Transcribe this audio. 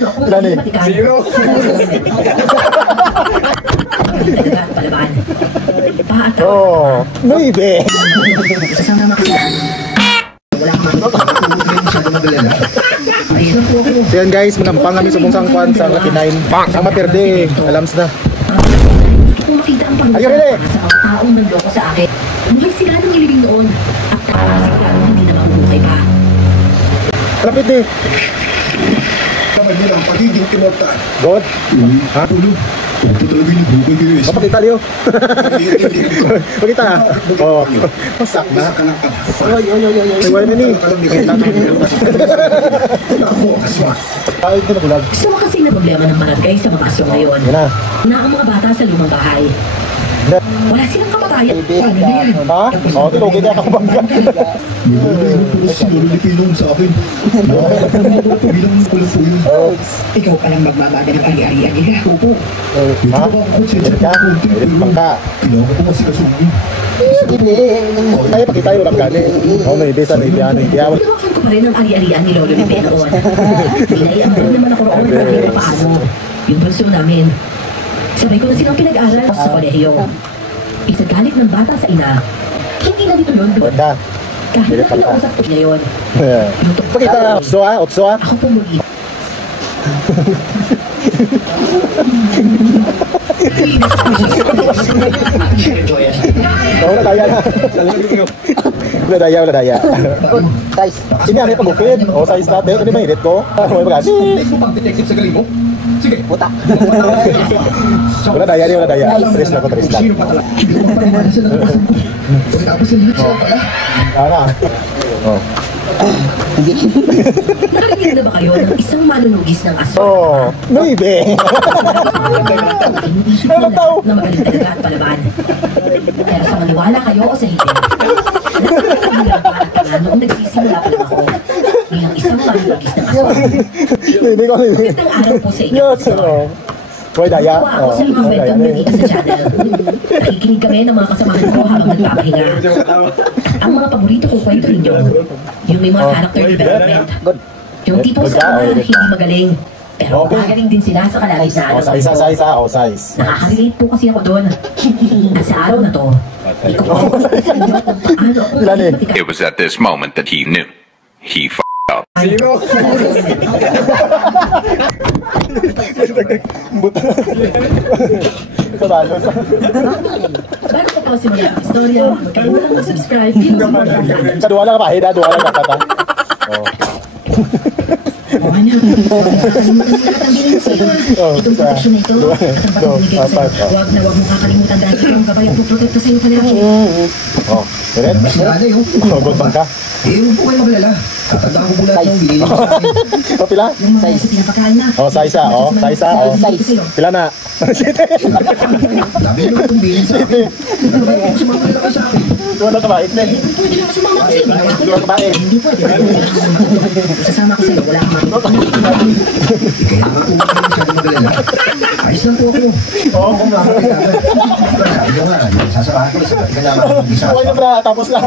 sigurado ako Ilan eh? 0. Palaban. Paat ako. Oh, maybe. Sasama kasi yan. Wala akong ayun po ako. So yan guys, manampang kami sa bungsang kwan sa Latinain. Ang maperde, alams na. Gusto kong makita ang Are you ready? pangusap sa mga taong nanloko sa akin. Buhay sila ng ilibing noon. At sigurado hindi na mabubuhay pa. Lapit eh. Kamay mo lang, pagiging tinota. God? Ha? Tulog. Ito talaga yung buhay kayo eh. Kapag Italyo. Pakita na. Oh, masak na. Basta ka lang ka. Ay, wala na ni. Ako, aswa. Ay, ito na bulag. Gusto mo kasi na problema ng barangay sa mga asyo ngayon. Yan na. Na ang mga bata sa lumang bahay. Wala silang kapatayan. Paano na yan? Ha? Oo, tinugin niya ako bangga. Siguro lipinong sa akin. Bilang kulang po yun. Ikaw palang magmamaga ng ari-arian nila. Opo. Ha? Pilit ka? Pilit bangka. Kailangan ko kasi kasunod. Ay, pakita yung ranggali. Oo, no, hindi sa Indiano. Tinawakan ko pa rin ang ari-arian ni Lolo Lipe noon. Pinaiambag naman ako roon kahit paano. Yung bunso namin. Sabay ko na silang pinag-aral sa kolehiyo. Isa galit ng bata sa ina. Hindi na dito yun. Ganda. Kahit na kinausap ko niya yun. Pakita na. Otso ha? Otso ha? Ako po muli. Oo, wala daya na. Wala daya, wala daya. Size. Sino yan? Pag-bukid. O, size natin. Ano ba hirit ko? May bagasi. Pag-detective sa galing mo? Sige. Puta. Wala daya, wala daya. Tres lang ko, tres lang. Sino pa talaga? Hindi ko mapaniwala sila. Tapos sila pala. Ana. Oh. Nakarinig na ba kayo ng isang manunugis ng aso? Oh, maybe. Iniisip Ano tao? nila na magaling talaga at palaban. Pero sa maniwala kayo o sa hindi, nakakamilang pa at nga noong nagsisimula pa lang ako bilang isang manunugis ng aso. Hindi ko hindi. Magandang araw po sa inyo. Yes, oh. Hoy, daya. Tawa ako sa mga kwentong nandito sa channel. Nakikinig kami ng mga kasamahan ko habang nagpapahinga. Ang mga paborito kong kwento ninyo, yung may mga character development. Yung tipong sa ama hindi magaling, pero magaling din sila sa kalagitnaan. Oh, size, size, oh, size. Nakaka-relate po kasi ako doon. At sa araw na to, hindi ko po paano ako Ilan eh? It was at this moment that he knew. He f***ed up. 0. Buta. Kabalo sa. Bago ko po simulan ang istorya, huwag kalimutan mag-subscribe dito sa mga channel. Sa duwa lang ka pahida, duwa lang ka pata. Oh. O ano, huwag nakakalimutan mo tatanggalin mo sa iyo. Itong protection na ito, at ang pagbibigay ko sa iyo. Huwag na huwag mo kakalimutan dahil ito ang gabay at puprotekto sa iyo palagi. Oh, direct. Mas marami yun. Oh, good bangka. Eh, huwag po kayo magalala. Tatandaan ko mula itong bilhin ko sa akin. Pila? Yung mga sa pinapakain na. Oh, size ah, oh, size ah, oh. Pila na? Site. Dami nyo itong bilhin sa akin. Kung sumamalala ka sa akin. Duwa lang ka ba? Itne. Pwede naman sumama kasi. Duwa ka ba? Hindi pwede. Sasama ko sa iyo, wala akong makikita. Kaya nga po kayo masyado magalala. Ayos lang po ako. Oo, kung lang. Sabi ko nga, sasamahan ko lang sa pati ka naman. Huwag na bra, tapos lang.